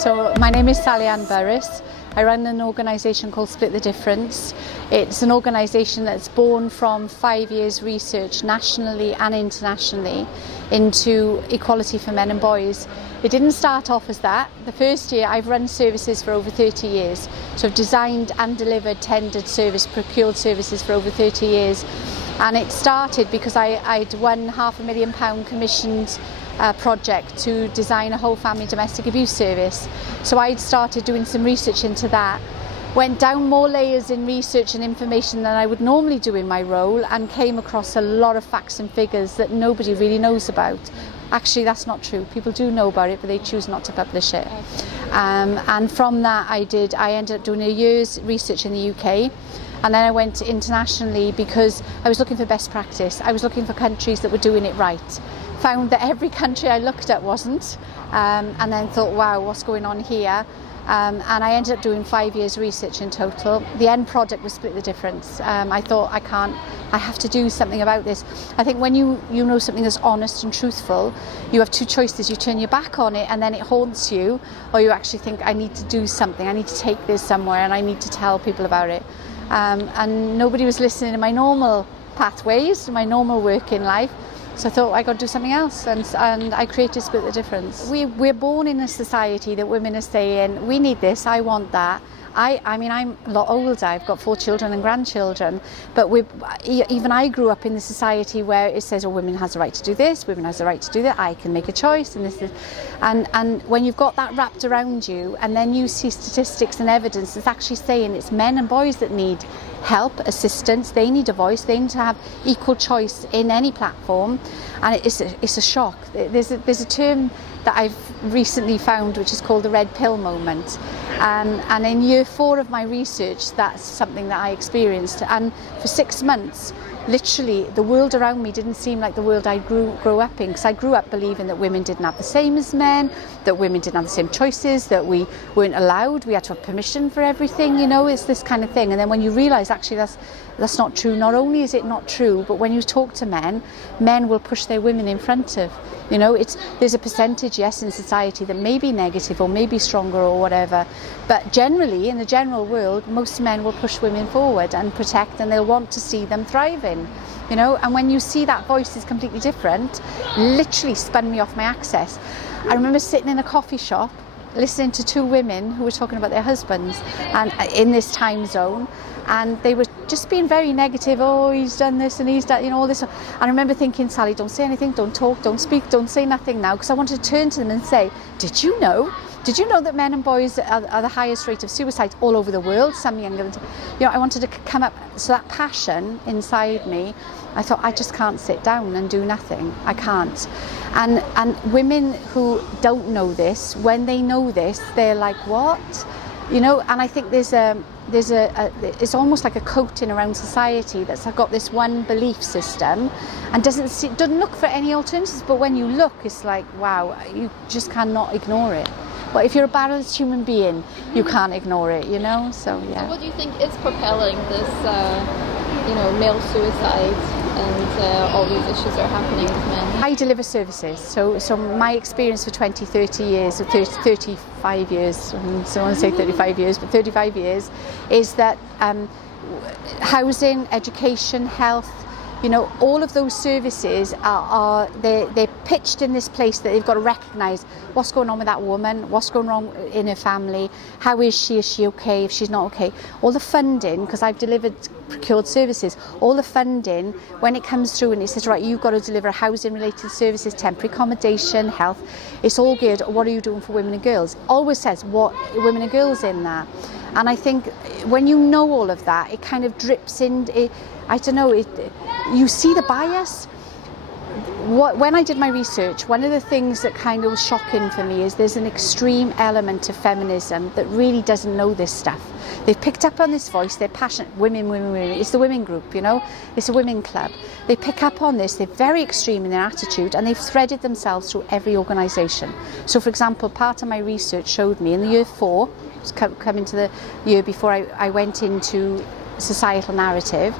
So my name is Sally-Anne Burris. I run an organisation called Split the Difference. It's an organisation that's born from 5 years research nationally and internationally into equality for men and boys. It didn't start off as that. The first year, I've run services for over 30 years. So I've designed and delivered tendered service, procured services for over 30 years. And it started because I'd won £500,000 commissioned project to design a whole family domestic abuse service. So I'd started doing some research into that, went down more layers in research and information than I would normally do in my role, and came across a lot of facts and figures that nobody really knows about. Actually, that's not true. People do know about it, but they choose not to publish it. And from that I ended up doing a year's research in the UK. And then I went internationally because I was looking for best practice. I was looking for countries that were doing it right. Found that every country I looked at wasn't, and then thought, wow, what's going on here? And I ended up doing 5 years research in total. The end product was Split the Difference. I thought, I have to do something about this. I think when you know something that's honest and truthful, you have two choices. You turn your back on it and then it haunts you, or you actually think, I need to do something. I need to take this somewhere and I need to tell people about it. And nobody was listening in my normal pathways, my normal work in life. So I thought I got to do something else, and I created Split the Difference. We're born in a society that women are saying, we need this, I want that. I mean, I'm a lot older, I've got 4 children and grandchildren, but even I grew up in the society where it says, oh, women has the right to do this, women has the right to do that, I can make a choice, and when you've got that wrapped around you, and then you see statistics and evidence that's actually saying it's men and boys that need help, assistance, they need a voice, they need to have equal choice in any platform, and it's a shock. There's a term that I've recently found which is called the red pill moment, and in year 4 of my research, that's something that I experienced, and for 6 months literally the world around me didn't seem like the world I grew up in, because I grew up believing that women didn't have the same as men, that women didn't have the same choices, that we weren't allowed, we had to have permission for everything, you know, it's this kind of thing. And then when you realise actually that's not true, not only is it not true, but when you talk to men will push their women in front of, you know, there's a percentage, yes, in society that may be negative or may be stronger or whatever, but generally in the general world most men will push women forward and protect, and they'll want to see them thriving, you know. And when you see that voice is completely different, literally spun me off my axis. I remember sitting in a coffee shop listening to 2 women who were talking about their husbands and in this time zone, and they were just being very negative. Oh, he's done this and he's done, you know, all this. And I remember thinking, Sally, don't say anything, don't talk, don't speak, don't say nothing now, because I wanted to turn to them and say, did you know that men and boys are the highest rate of suicides all over the world, some younger than, you know, I wanted to come up. So that passion inside me, I thought, I just can't sit down and do nothing. I can't. And women who don't know this, when they know this, they're like, what? You know, and I think it's almost like a coating around society that's got this one belief system and doesn't look for any alternatives. But when you look, it's like, wow, you just cannot ignore it. But if you're a balanced human being, you can't ignore it, you know. So yeah. So what do you think is propelling this, male suicide and all these issues that are happening with men? I deliver services, so my experience for 30 years, or 35 years, so I want to say 35 years, but 35 years, is that housing, education, health, you know, all of those services they're pitched in this place that they've got to recognise what's going on with that woman, what's going on in her family, how is she okay, if she's not okay. All the funding, because I've delivered procured services, all the funding, when it comes through and it says, right, you've got to deliver housing related services, temporary accommodation, health, it's all geared, what are you doing for women and girls? Always says what women and girls in that. And I think when you know all of that, it kind of drips in, I don't know, you see the bias. When I did my research, one of the things that kind of was shocking for me is there's an extreme element of feminism that really doesn't know this stuff. They've picked up on this voice, they're passionate, women, it's the women group, you know, it's a women club. They pick up on this, they're very extreme in their attitude, and they've threaded themselves through every organisation. So for example, part of my research showed me in the year 4, coming to the year before I went into societal narrative.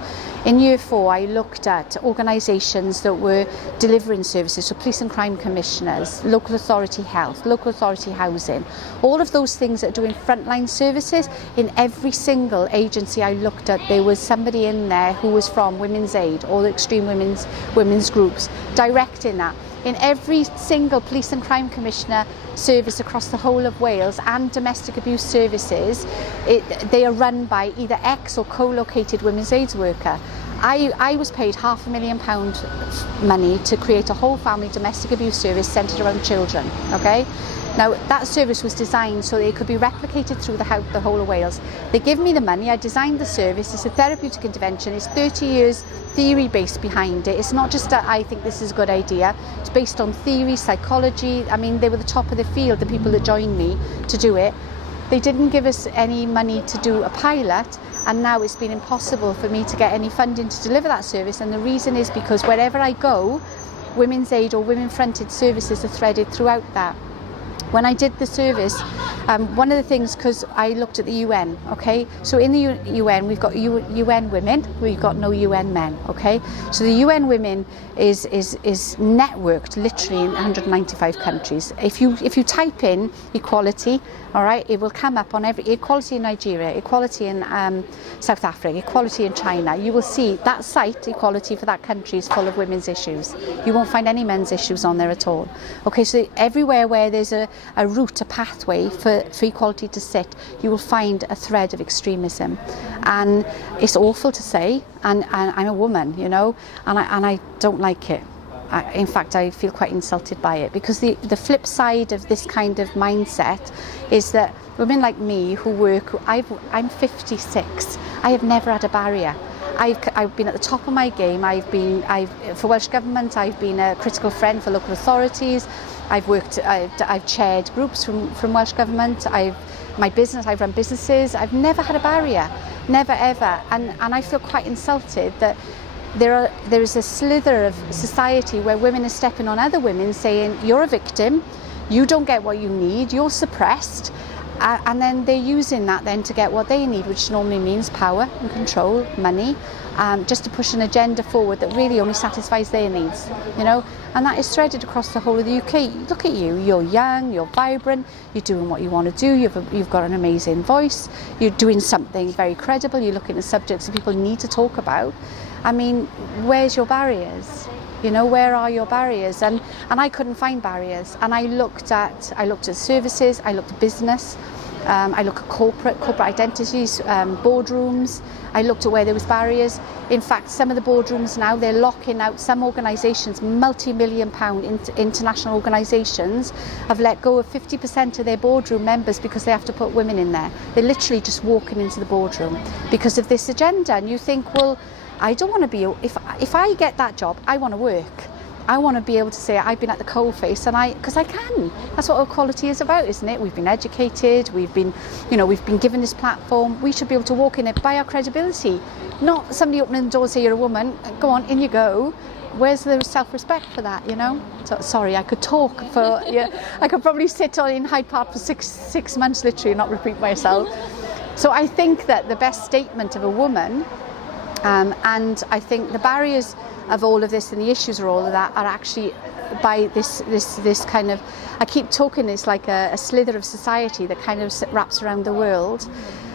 In year 4, I looked at organisations that were delivering services, so police and crime commissioners, local authority health, local authority housing, all of those things that are doing frontline services. In every single agency I looked at, there was somebody in there who was from Women's Aid or the extreme women's groups, directing that. In every single police and crime commissioner service across the whole of Wales and domestic abuse services, they are run by either ex or co-located women's aids worker. I was paid £500,000 money to create a whole family domestic abuse service centred around children. Okay, now that service was designed so that it could be replicated through the whole of Wales. They give me the money, I designed the service, it's a therapeutic intervention, it's 30 years theory based behind it. It's not just that I think this is a good idea, it's based on theory, psychology. I mean, they were the top of the field, the people that joined me to do it. They didn't give us any money to do a pilot, and now it's been impossible for me to get any funding to deliver that service, and the reason is because wherever I go, women's aid or women-fronted services are threaded throughout that. When I did the service, one of the things, because I looked at the UN, okay, so in the UN we've got UN women, we've got no UN men, okay, so the UN women is networked literally in 195 countries. If you type in equality, all right, it will come up on every equality in Nigeria, equality in South Africa, equality in China. You will see that site, equality for that country, is full of women's issues. You won't find any men's issues on there at all. Okay, so everywhere where there's a route, a pathway for equality to sit, you will find a thread of extremism, and it's awful to say. And I'm a woman, you know, and I don't like it. In fact, I feel quite insulted by it, because the flip side of this kind of mindset is that women like me who work, I'm 56, I have never had a barrier. I've been at the top of my game. For Welsh Government, I've been a critical friend for local authorities. I've chaired groups from Welsh Government. I've run businesses. I've never had a barrier, never ever. And I feel quite insulted that there is a slither of society where women are stepping on other women, saying you're a victim, you don't get what you need, you're suppressed, and then they're using that then to get what they need, which normally means power and control, money, just to push an agenda forward that really only satisfies their needs, you know. And that is threaded across the whole of the UK. Look at you, you're young, you're vibrant, you're doing what you want to do, you've got an amazing voice, you're doing something very credible, you're looking at subjects that people need to talk about. I mean, where's your barriers? You know, where are your barriers? And I couldn't find barriers. And I looked at services, I looked at business, I looked at corporate identities, boardrooms. I looked at where there was barriers. In fact, some of the boardrooms now, they're locking out some organisations, multi-million-pound international organisations, have let go of 50% of their boardroom members because they have to put women in there. They're literally just walking into the boardroom because of this agenda. And you think, well, I don't want to be, if I get that job, I want to work. I want to be able to say I've been at the coalface, because I can. That's what equality is about, isn't it? We've been educated, we've been given this platform. We should be able to walk in it by our credibility, not somebody opening the door and say you're a woman. Go on, in you go. Where's the self-respect for that, you know? So, sorry, I could talk for, I could probably sit in Hyde Park for six months literally and not repeat myself. So I think that the best statement of a woman, and I think the barriers of all of this and the issues of all of that are actually by this kind of, I keep talking, it's like a slither of society that kind of wraps around the world.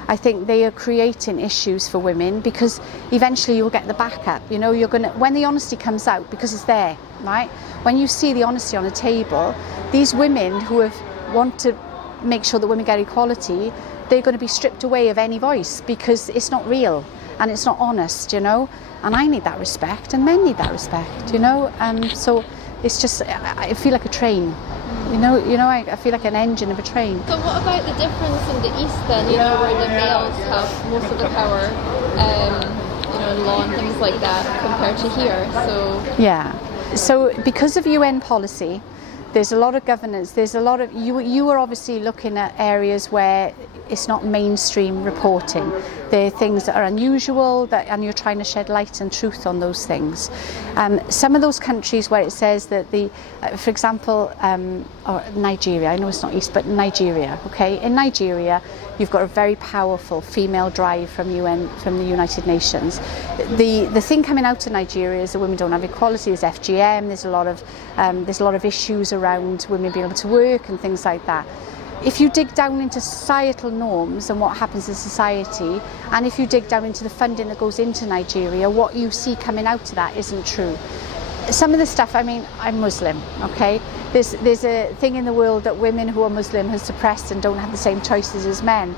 I think they are creating issues for women because eventually you'll get the backup. You know, when the honesty comes out, because it's there, right? When you see the honesty on the table, these women who want to make sure that women get equality, they're going to be stripped away of any voice because it's not real and it's not honest, you know. And I need that respect, and men need that respect, you know. So it's just, I feel like a train. You know, I feel like an engine of a train. So what about the difference in the East then, you know, where the males have most of the power, in law and things like that, compared to here? So yeah. So because of UN policy, There's a lot of governance. There's a lot of you are obviously looking at areas where it's not mainstream reporting. There are things that are unusual, and you're trying to shed light and truth on those things. Some of those countries where it says that for example, or Nigeria. I know it's not East, but Nigeria. Okay, in Nigeria, you've got a very powerful female drive from the United Nations. The thing coming out of Nigeria is that women don't have equality. There's FGM. There's a lot of issues around women being able to work and things like that. If you dig down into societal norms and what happens in society, and if you dig down into the funding that goes into Nigeria, what you see coming out of that isn't true. Some of the stuff, I mean, I'm Muslim, okay? There's a thing in the world that women who are Muslim are suppressed and don't have the same choices as men.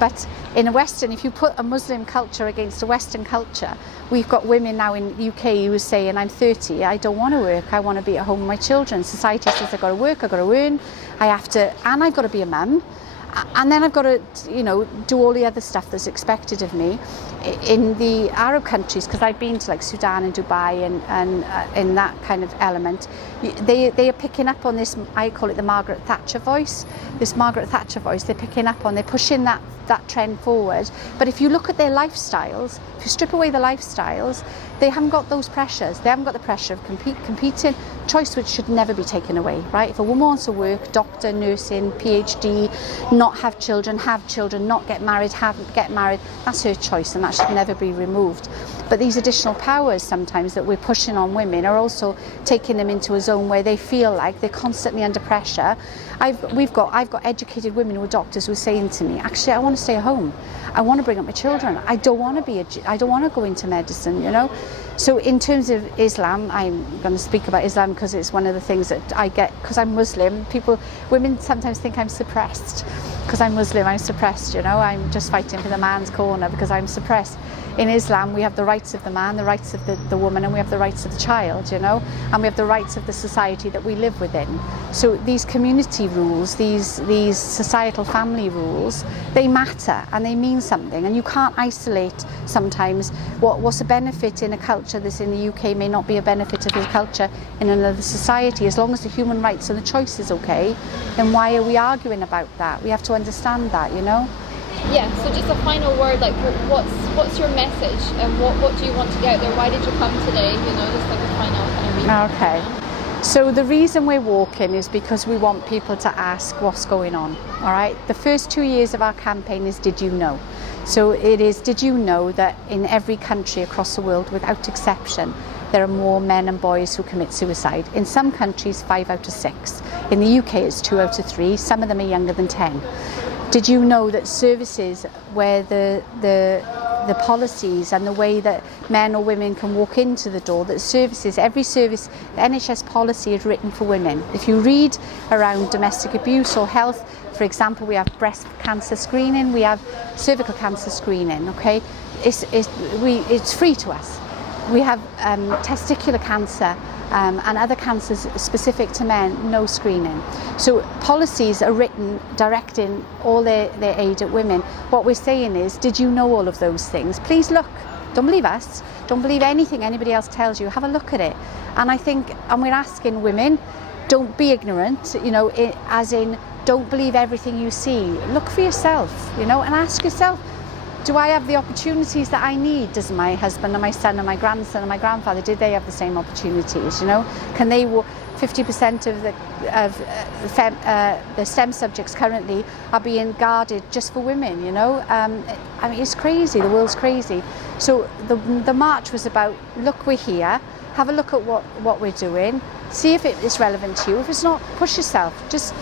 But in a Western, if you put a Muslim culture against a Western culture, we've got women now in the UK who are saying, I'm 30, I don't want to work, I want to be at home with my children. Society says I've got to work, I've got to earn, and I've got to be a mum. And then I've got to, do all the other stuff that's expected of me. In the Arab countries, because I've been to like Sudan and Dubai and in that kind of element, they are picking up on this, I call it the Margaret Thatcher voice. This Margaret Thatcher voice, they're picking up on, they're pushing that trend forward. But if you look at their lifestyles, if you strip away the lifestyles, they haven't got those pressures. They haven't got the pressure of competing. Choice which should never be taken away, right? If a woman wants to work, doctor, nursing, PhD, not have children, not get married, get married, that's her choice, and that should never be removed. But these additional powers sometimes that we're pushing on women are also taking them into a zone where they feel like they're constantly under pressure. I've got educated women who are doctors who are saying to me, actually, I want to stay at home. I want to bring up my children. I don't want to go into medicine, So in terms of Islam, I'm going to speak about Islam because it's one of the things that I get, because I'm Muslim. Women sometimes think I'm suppressed. Because I'm Muslim, I'm suppressed, I'm just fighting for the man's corner because I'm suppressed. In Islam, we have the rights of the man, the rights of the woman, and we have the rights of the child, and we have the rights of the society that we live within. So these community rules, these societal family rules, they matter and they mean something, and you can't isolate sometimes what's a benefit in a culture that's in the UK may not be a benefit of the culture in another society. As long as the human rights and the choice is okay, then why are we arguing about that? We have to understand that, Yeah, so just a final word, like what's your message and what do you want to get out there? Why did you come today? Just like a final kind of reason. Okay. So the reason we're walking is because we want people to ask what's going on, all right? The first 2 years of our campaign is Did You Know? So it is, did you know that in every country across the world, without exception, there are more men and boys who commit suicide. In some countries, 5 out of 6. In the UK, it's 2 out of 3. Some of them are younger than 10. Did you know that services where the policies and the way that men or women can walk into the door, that every service, the NHS policy is written for women. If you read around domestic abuse or health, for example, we have breast cancer screening, we have cervical cancer screening, okay? It's free to us. We have testicular cancer and other cancers specific to men, no screening. So policies are written directing all their aid at women. What we're saying is, did you know all of those things? Please look. Don't believe us. Don't believe anything anybody else tells you. Have a look at it. And we're asking women, don't be ignorant, as in, don't believe everything you see. Look for yourself, and ask yourself, do I have the opportunities that I need? Does my husband and my son and my grandson and my grandfather, did they have the same opportunities? Can they 50% of the STEM subjects currently are being guarded just for women, it's crazy, the world's crazy. So the march was about, look, we're here, have a look at what we're doing, see if it is relevant to you. If it's not, push yourself. Just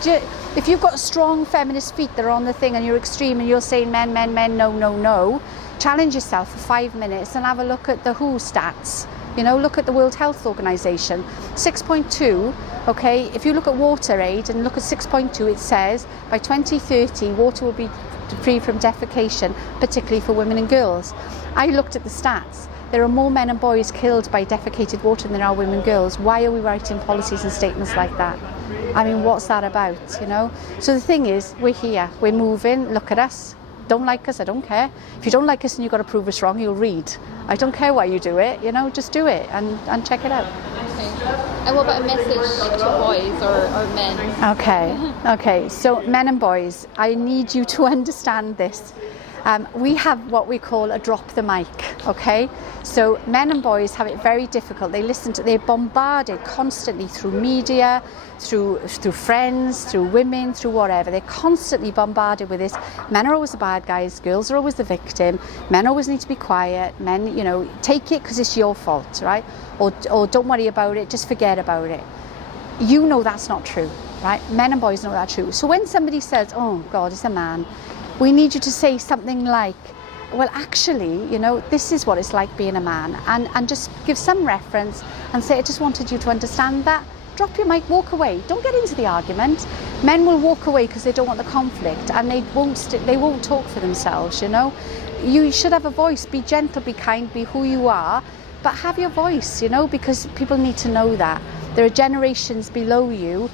if you've got strong feminist feet that are on the thing and you're extreme and you're saying men, no, challenge yourself for 5 minutes and have a look at the WHO stats. Look at the World Health Organization. 6.2, okay, if you look at water aid and look at 6.2, it says by 2030 water will be free from defecation, particularly for women and girls. I looked at the stats. There are more men and boys killed by defecated water than there are women and girls. Why are we writing policies and statements like that? What's that about, So the thing is, we're here, we're moving, look at us. Don't like us, I don't care. If you don't like us and you've got to prove us wrong, you'll read. I don't care why you do it, just do it and check it out. Okay. And what about a message to boys or or men? Okay, so men and boys, I need you to understand this. We have what we call a drop the mic, okay? So men and boys have it very difficult. They're bombarded constantly through media, through friends, through women, through whatever. They're constantly bombarded with this. Men are always the bad guys, girls are always the victim, men always need to be quiet, men, take it because it's your fault, right? Or don't worry about it, just forget about it. You know that's not true, right? Men and boys know that's true. So when somebody says, oh God, it's a man, we need you to say something like, well, actually, this is what it's like being a man, and just give some reference and say, I just wanted you to understand that. Drop your mic, walk away. Don't get into the argument. Men will walk away because they don't want the conflict, and they won't talk for themselves, You should have a voice, be gentle, be kind, be who you are, but have your voice, because people need to know that. There are generations below you.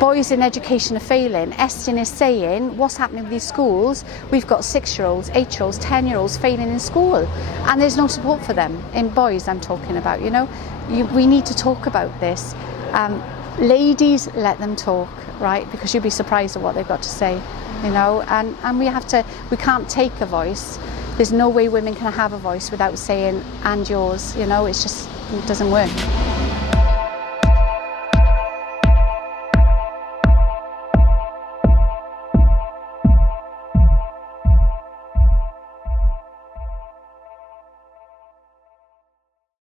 Boys in education are failing. Estin is saying, what's happening with these schools? We've got 6-year-olds, 8-year-olds, 10-year-olds failing in school, and there's no support for them. In boys, I'm talking about, we need to talk about this. Ladies, let them talk, right? Because you'll be surprised at what they've got to say, and we can't take a voice. There's no way women can have a voice without saying, and yours, it doesn't work.